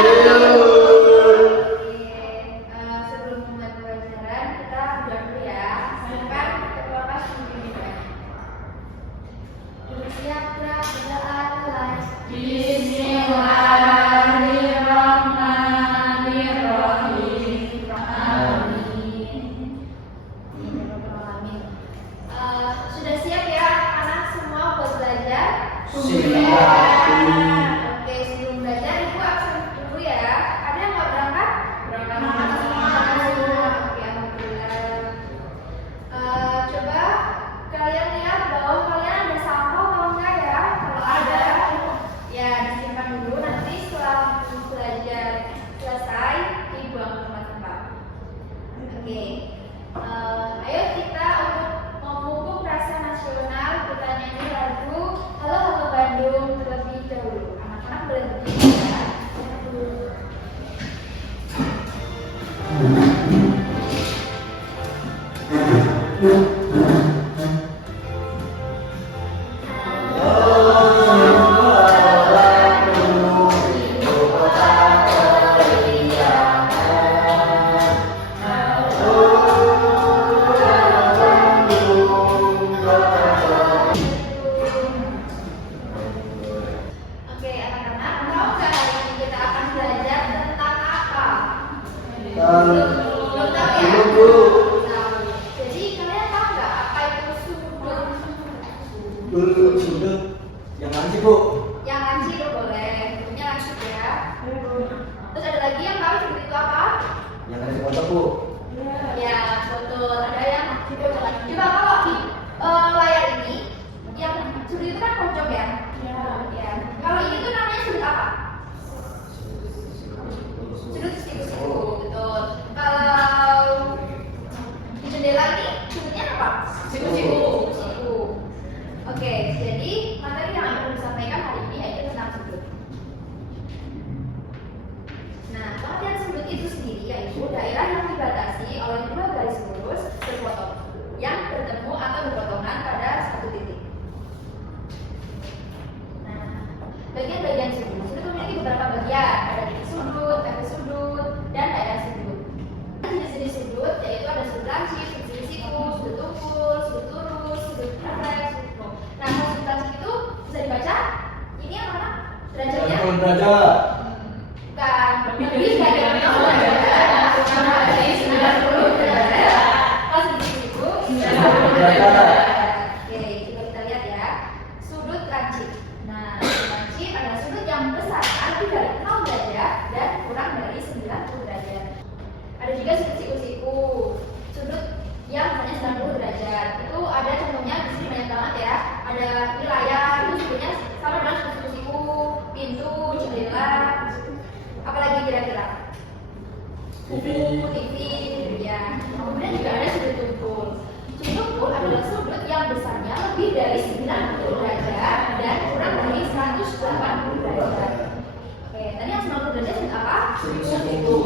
Sebelum mulai pelajaran kita berdoa dulu ya. Silakan ketua kelas memimpin. Siap berdoa. Bismillahirrahmanirrahim. Amin. Sudah siap ya anak semua buat belajar? Siap. Oke, sebelum belajar ibu absen dulu ya. Ada yang mau berangkat? Berangkat semua. Oke, alhamdulillah. Coba kalian lihat bahwa kalian ada sampel atau enggak ya? Kalau ada, ya disimpan dulu. Nanti setelah belajar selesai dibuang ke tempat sampah. Oke. Ayo kita untuk memupuk rasa nasional, kita nyanyi lagu Halo Halo Bandung terlebih dahulu. Anak-anak boleh berdiri ya. Oke, anak-anak, tahu nggak hari ini kita akan belajar tentang apa? Belum tahu ya? Belum tahu. Jadi kalian tahu nggak apa itu sudut? Sudut yang mana sih, Bu? Yang lancip boleh, bentuknya lancip ya. Terus ada lagi yang tahu sudut itu apa? Yang ada di kotak, Bu. Ya, betul. Ada yang coba kalau di layar ini, yang sudut itu kan pojok ya? Ya. Kalau ini tuh namanya sudut apa? Sudut siku-siku, betul. Kalau di jendela ini sudutnya apa? Siku-siku. Oke, jadi materi yang akan disampaikan hari ini yaitu tentang sudut. Nah, pengertian sudut itu sendiri yaitu daerah yang dibatasi oleh dua garis lurus berpotong yang bertemu atau berpotongan pada satu titik. Nah, bagian-bagian sudut memiliki beberapa bagian, ada titik sudut, tepi sudut, dan daerah sudut. Jenis-jenis sudut yaitu ada sudut lancip, sudut siku, sudut tumpul, sudut lurus, sudut refleks, sudut plong. Nah, kalau sudut lancip itu bisa dibaca ini yang mana? Derajatnya? Derajat. Bukan, lebih dari 90 derajat. Sama dari 90 derajat. Kalau sudut siku 90 derajat. Oke, coba kita lihat ya. Sudut lancip. Nah, sudut lancip adalah sudut yang besar lebih dari 0 derajat dan kurang dari 90 derajat. Ada juga sudut siku-siku. Sudut yang misalnya 90 derajat. Itu ada contohnya di sini banyak banget ya. Ada ini layar, itu sudutnya sama dengan sudut siku-siku, pintu, jendela. Apalagi kira-kira? TV, ya. Kemudian juga ada sudut tumpul. Sudut tumpul adalah sudut yang besarnya lebih dari 90 derajat dan kurang dari 180 derajat. Oke, tadi yang 90 derajat sudut apa? Sudut siku.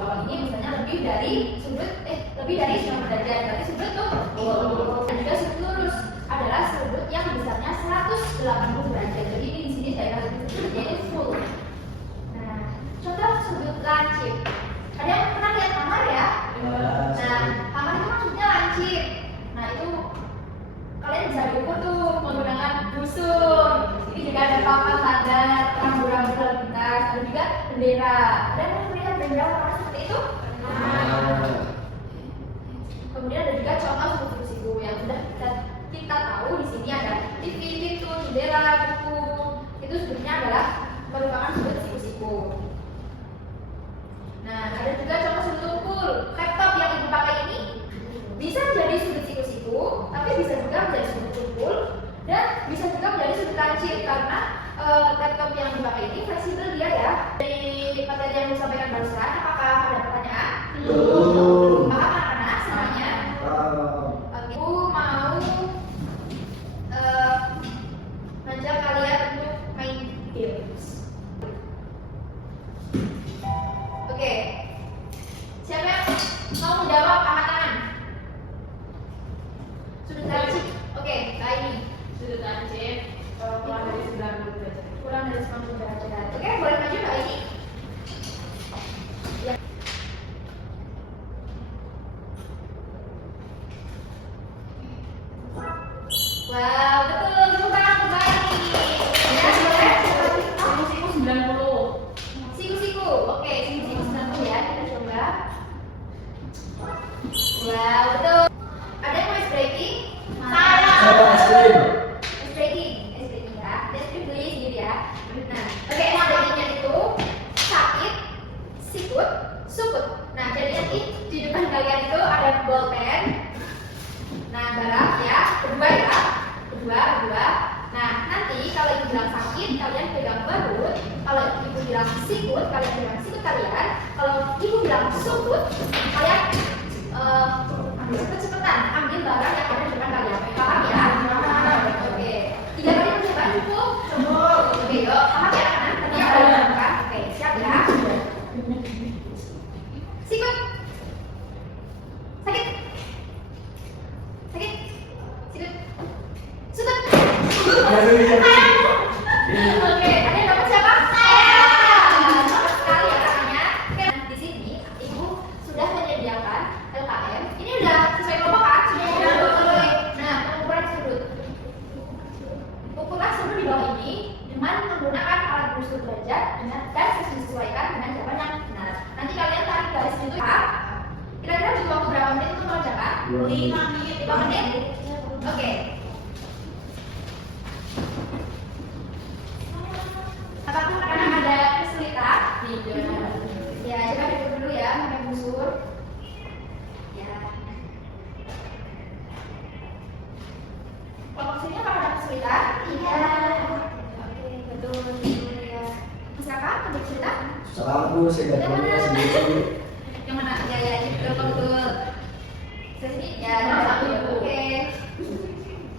Kalau ini misalnya lebih dari 90 derajat, berarti sudut tumpul. Dan juga sudut lurus adalah sudut yang besarnya 180 derajat. Jadi di sini daerah sudut yaitu full. Contoh sudut lancip. Ada yang pernah lihat kamar ya? Nah, kamar itu maksudnya lancip. Nah, itu kalian bisa diukur tuh menggunakan busur. Ini juga ada papan tanda rambu-rambu lalu lintas, ada juga bendera. Ada yang melihat bendera warna seperti itu? Kemudian ada juga contoh sudut siku yang sudah kita tahu di sini ada TV, pintu, jendela, buku. Itu sudutnya adalah merupakan sudut siku-siku. Nah, ada juga contoh sudut tumpul. Laptop yang ibu pakai ini bisa menjadi sudut siku-siku, tapi bisa juga menjadi sudut tumpul dan bisa juga menjadi sudut lancip karena laptop yang dipakai ini fleksibel dia ya. Dari materi yang disampaikan barusan, apakah ada pertanyaan? Belum. Paham anak-anak semuanya? Oke, ibu mau ngajak kalian untuk main games. Oke, siapa yang mau menjawab angkat tangan? Sudut lancip. Oke, Kak ini. Sudut lancip kurang dari 90 derajat. Kurang dari 90 derajat. Oke, boleh maju Kak ini. sukut. Nah, jadi nanti di depan kalian itu ada bolpen. Nah, barang ya, berdua ya, berdua. Nah, nanti kalau ibu bilang sakit, kalian pegang perut. Kalau ibu bilang sikut, kalian pegang sikut kalian. Kalau ibu bilang sukut, kalian ambil kecepatan, ambil barang yang ada di depan kalian. Paham ya? Oke. 3 kali mencoba cukup. Oke, yuk. Paham ya, anak-anak? Tadi yang kalian lakukan. Oke, siap ya? Sikut. Sakit. Sakit. Sikut. Sukut. Oke, ada yang dapat siapa? Saya. Cepat sekali ya katanya. Oke, di sini ibu sudah menyediakan LKM. Ini udah sesuai kelompok kan? Sudah. Oke. Nah, pengukuran sudut. Ukuran sudut di bawah ini dengan menggunakan alat ukur derajat dan disesuaikan dengan jawaban yang benar. Nanti kalian tarik garis itu ya. Kira-kira butuh waktu berapa menit untuk mengerjakan? 5 menit. 5 menit? Oke. Apakah akan ada kesulitan? Ya, coba duduk dulu ya, pakai busur. Ya. Kelompok sini apakah ada kesulitan? Iya. Oke, betul ya. Mas Kakak, ada kesulitan? Susah banget bu, saya nggak tahu Yang sendiri. Yang mana? Ya, betul. Sini, ya, satu. Oke.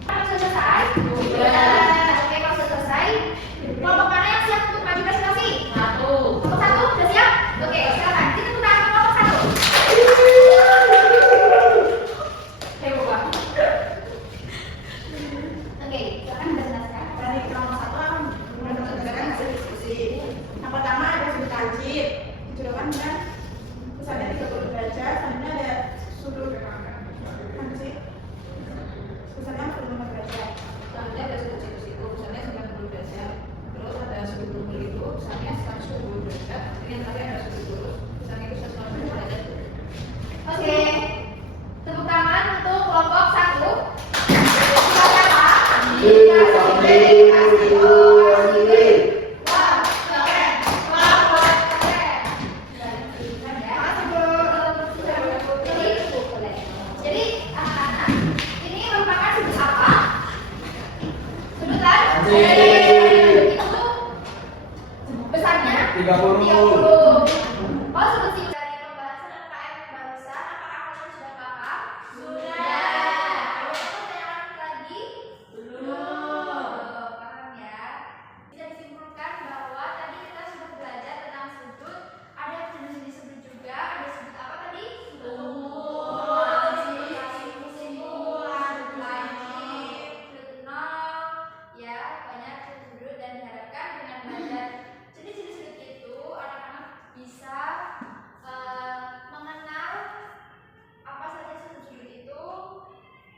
Kalau sudah selesai? Oke, kalau sudah selesai, kelompok mana yang siap untuk maju presentasi? Kelompok 1 sudah siap? Oke, silakan. Kita tepuk tangan kelompok 1. Heboh banget. Oke, silakan dijelaskan. Dari kelompok 1 akan mengerjakan hasil diskusi. Yang pertama ada sudut tajib, dijodohkan dengan pusatnya 30 derajat, selanjutnya ada sudut tajib, pusatnya 45 derajat. Selanjutnya ada sudut siku, misalnya 90 derajat. Terus ada sudut lubang itu, misalnya 120 derajat. Ini yang terakhir ada sudut lurus, misalnya itu 180 derajat. Oke. Tepuk tangan untuk kelompok 1. Siapa? Jadi anak-anak, ini merupakan sudut apa? Sudut itu besarnya 30. Oh, sudut sini. Dari pembahasan LKM barusan, apakah kalian sudah paham? Sudah. Ada pertanyaan lagi? Belum. Paham ya? Bisa disimpulkan bahwa tadi kita sudah belajar tentang sudut. Ada jenis sudut juga. Ada sudut apa tadi? Sudut nol, ya banyak sudut dan diharapkan dengan belajar jenis-jenis sudut itu anak-anak bisa mengenal apa saja sudut-sudut itu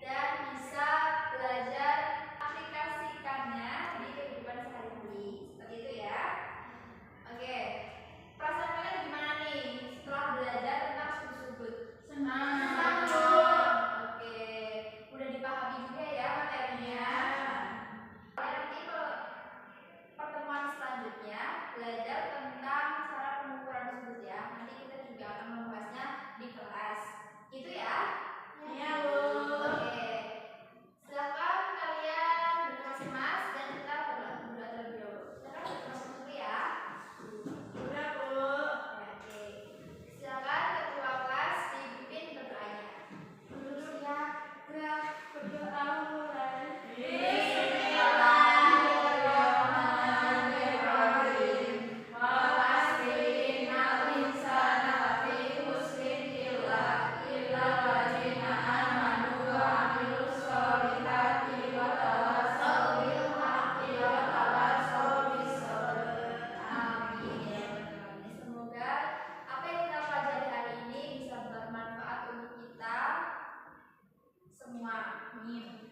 dan bisa belajar aplikasikannya di kehidupan sehari-hari. Seperti itu ya. Oke. Perasaan kalian gimana nih setelah belajar tentang sudut-sudut? Senang. Oke. Udah dipahami juga ya materinya. Nanti pertemuan selanjutnya belajar tentang cara pengukuran sudut ya. Nanti kita juga akan membahasnya di kelas. Gitu ya? Iya, Bu. Oke. Silakan kalian duduk masing-mas dan kita berdoa terlebih dahulu. Silakan duduk masing-mas dulu ya. Sudah, Bu. Oke. Silakan ketua kelas dipimpin berdoanya. Siap. Gerak berdoa mulai. Semoga apa yang kita pelajari hari ini bisa bermanfaat untuk kita semua. Amin.